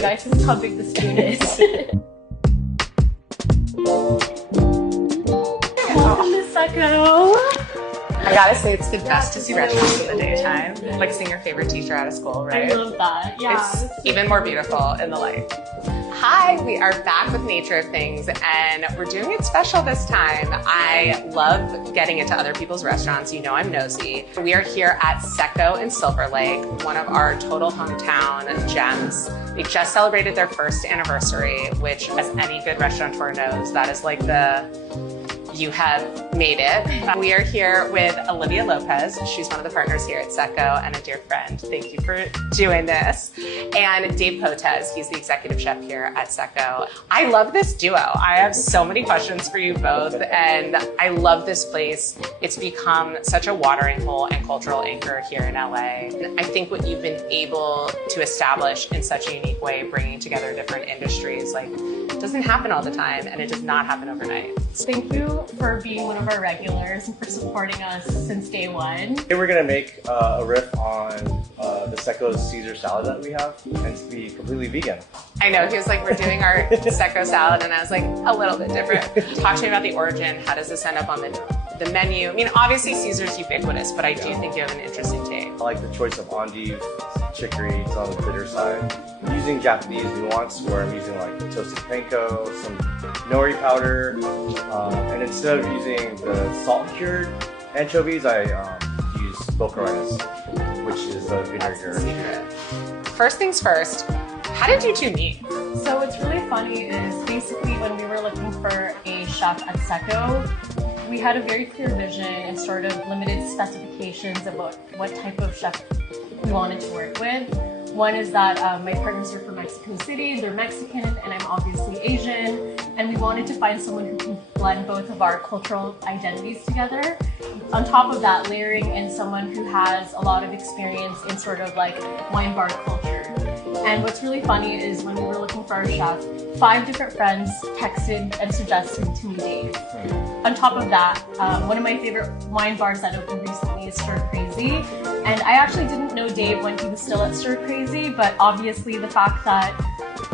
guys, this is how big the spoon is. Welcome to Secco. I gotta say, it's the best to see restaurants in the daytime. Like seeing your favorite teacher out of school, right? I love that. Yeah. It's even more beautiful in the light. Hi, we are back with Nature of Things, and we're doing it special this time. I love getting into other people's restaurants. You know I'm nosy. We are here at Secco in Silverlake, one of our total hometown gems. They just celebrated their first anniversary, which, as any good restaurateur knows, that is like you have made it. We are here with Olivia Lopez. She's one of the partners here at Secco and a dear friend. Thank you for doing this. And Dave Potez, he's the executive chef here at Secco. I love this duo. I have so many questions for you both, and I love this place. It's become such a watering hole and cultural anchor here in LA. I think what you've been able to establish in such a unique way, bringing together different industries, like, doesn't happen all the time, and it does not happen overnight. Thank you for being one of our regulars and for supporting us since day one. Today we're gonna make a riff on the Secco's Caesar salad that we have, and to be completely vegan. I know, he was like, we're doing our Secco salad, and I was like, a little bit different. Talk to me about the origin. How does this end up on the menu? I mean, obviously Caesar's ubiquitous, but I do think you have an interesting take. I like the choice of endive, chicory, it's on the bitter side. I'm using Japanese nuance, where I'm using like toasted panko, some nori powder, and instead of using the salt-cured anchovies, I use bocaronis, which is a vinegar. First things first, how did you two meet? So what's really funny is basically when we were looking for a chef at Secco, we had a very clear vision and sort of limited specifications about what type of chef we wanted to work with. One is that my partners are from Mexico City, they're Mexican, and I'm obviously Asian, and we wanted to find someone who can blend both of our cultural identities together. On top of that, layering in someone who has a lot of experience in sort of like wine bar culture. And what's really funny is when we were looking for our chef, 5 different friends texted and suggested to me Dave. On top of that, one of my favorite wine bars that opened recently is Stir Crazy. And I actually didn't know Dave when he was still at Stir Crazy, but obviously the fact that,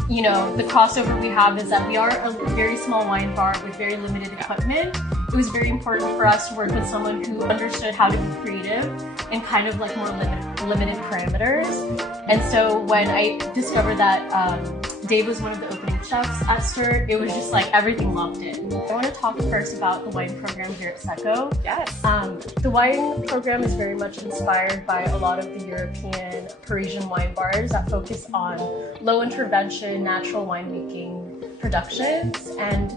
you know, the crossover we have is that we are a very small wine bar with very limited equipment. It was very important for us to work with someone who understood how to be creative in kind of like more limited parameters. And so when I discovered that Dave was one of the opening chefs at Stir, it was just like everything locked in. I want to talk first about the wine program here at Secco. Yes. The wine program is very much inspired by a lot of the European, Parisian wine bars that focus on low intervention, natural winemaking productions. And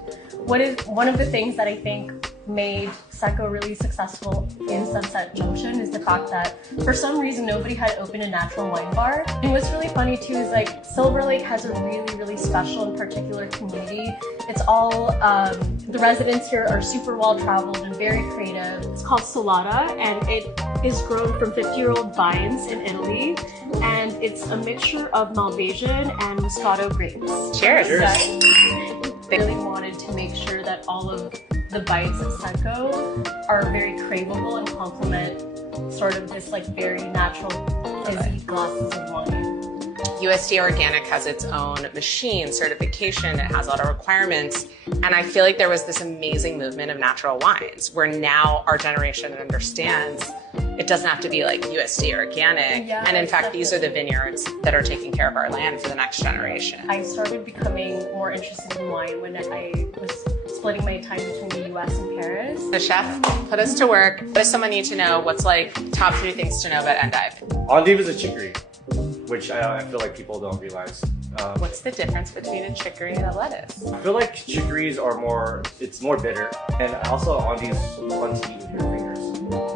one of the things that I think made Secco really successful in Sunset Junction is the fact that for some reason nobody had opened a natural wine bar. And what's really funny too is like Silverlake has a really special and particular community. It's all, the residents here are super well traveled and very creative. It's called Solata, and it is grown from 50-year-old vines in Italy. And it's a mixture of Malvaisian and Moscato grapes. Cheers. They really wanted to make sure that all of the bites of Secco are very craveable and complement sort of this like very natural fizzy glasses of wine. USDA Organic has its own machine, certification, it has a lot of requirements, and I feel like there was this amazing movement of natural wines where now our generation understands it doesn't have to be like USDA Organic, yeah, and in fact these are the vineyards that are taking care of our land for the next generation. I started becoming more interested in wine when I was splitting my time between the US and Paris. The chef put us to work. What does someone need to know? What's like top 3 things to know about endive? Endive is a chicory, which I feel like people don't realize. What's the difference between a chicory and a lettuce? I feel like chicories are it's more bitter, and also endive is fun to eat with your fingers.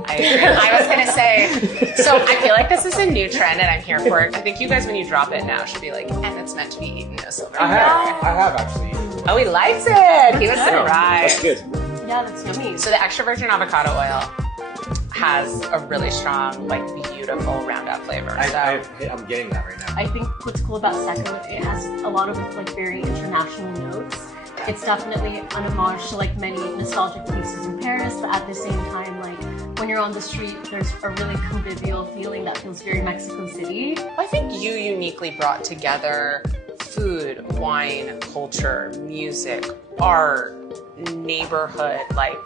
I agree. I was gonna say, so I feel like this is a new trend and I'm here for it. I think you guys, when you drop it now, should be like, and it's meant to be eaten, no silver. I have actually. Oh, he likes it. He was surprised. That's good. Yeah, that's yummy. So the extra virgin avocado oil has a really strong, like beautiful round-out flavor. I'm getting that right now. I think what's cool about Secco, it has a lot of like very international notes. It's definitely an homage to like many nostalgic places in Paris, but at the same time, like when you're on the street, there's a really convivial feeling that feels very Mexico City. I think you uniquely brought together food, wine, culture, music, art, neighborhood, like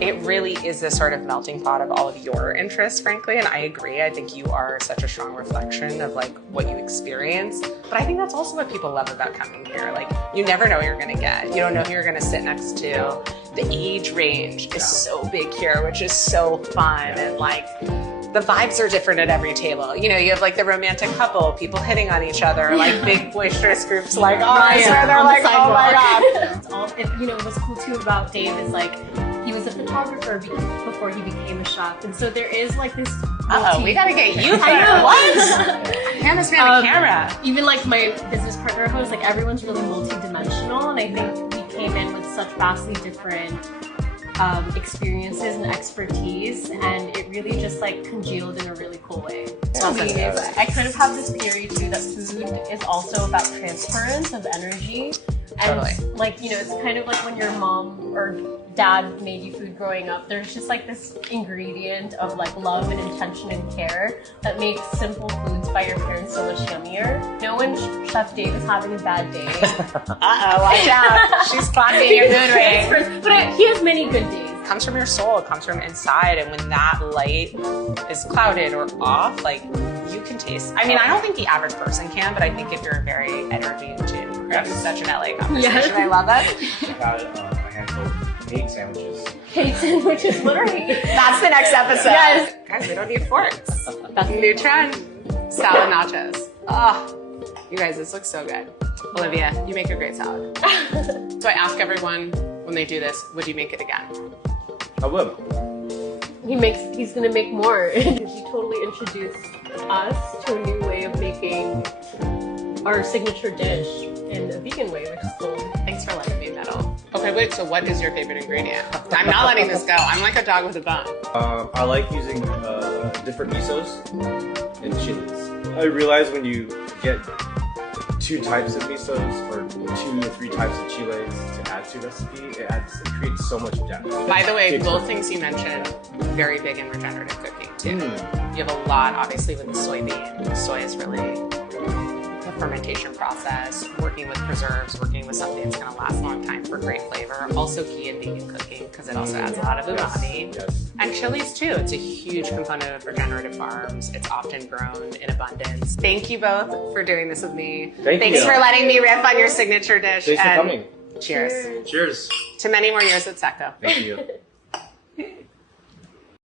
it really is this sort of melting pot of all of your interests, frankly, and I agree. I think you are such a strong reflection of like what you experience. But I think that's also what people love about coming here. Like you never know what you're gonna get. You don't know who you're gonna sit next to. The age range is so big here, which is so fun. And like the vibes are different at every table. You know, you have like the romantic couple, people hitting on each other, like big boisterous groups like ours, where they're like, oh my God. It's all, you know, what's cool too about Dave is like, he was a photographer before he became a chef. And so there is like this. We gotta get you there. What? Hand this man a camera. Even like my business partner host, like everyone's really multi-dimensional. And I think we came in with such vastly different experiences and expertise, and it really just like congealed in a really cool way. I kind of have this theory too that food is also about transference of energy. And like, you know, it's kind of like when your mom or dad made you food growing up, there's just like this ingredient of like love and intention and care that makes simple foods by your parents so much yummier. No when Chef Dave is having a bad day. Uh-oh, watch out. She's clocking your mood ring. But he has many good days. It comes from your soul, it comes from inside, and when that light is clouded or off, like you can taste. I mean, I don't think the average person can, but I think if you're very energy in tune, it's such an LA conversation. I love that. I've had a handful of cake sandwiches. Cake sandwiches, literally. That's the next episode. Yes. Guys, we don't need forks. That's a new trend. Salad nachos. Oh, you guys, this looks so good. Olivia, you make a great salad. So I ask everyone when they do this, would you make it again? I will. He's gonna make more. He totally introduced us to a new way of making our signature dish in a vegan way, which is cool. Thanks for letting me meddle. Okay, wait, so what is your favorite ingredient? I'm not letting this go. I'm like a dog with a bone. I like using different misos and chilies. I realize when you get 2 types of misos or 2 or 3 types of chiles to add to a recipe, it creates so much depth. By the way, both things you mentioned, very big in regenerative cooking too. You have a lot, obviously, with the soybean. Soy is really the fermentation process, working with preserves, working with something that's going to last a long time for great flavor. Also key in vegan cooking because it also adds a lot of umami. Yes. And chilies too. It's a huge component of regenerative farms. It's often grown in abundance. Thank you both for doing this with me. Thanks for letting me riff on your signature dish. Thanks for coming. Cheers. Cheers. To many more years at Secco. Thank you.